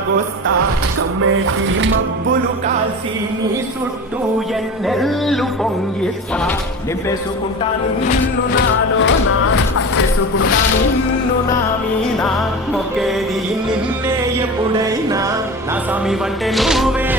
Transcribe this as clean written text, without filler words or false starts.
ఎలాగొస్తా కమ్మేటి మబ్బులు కాల్సి నీ చుట్టూ ఎన్నెల్లు పొంగిస్తా నింపేసుకుంటా నిన్ను నాలోనా అట్టేసుకుంటా నిన్ను నా మీద మొక్కేది నిన్నే ఎప్పుడైనా నా స్వామి వంటే నువ్వే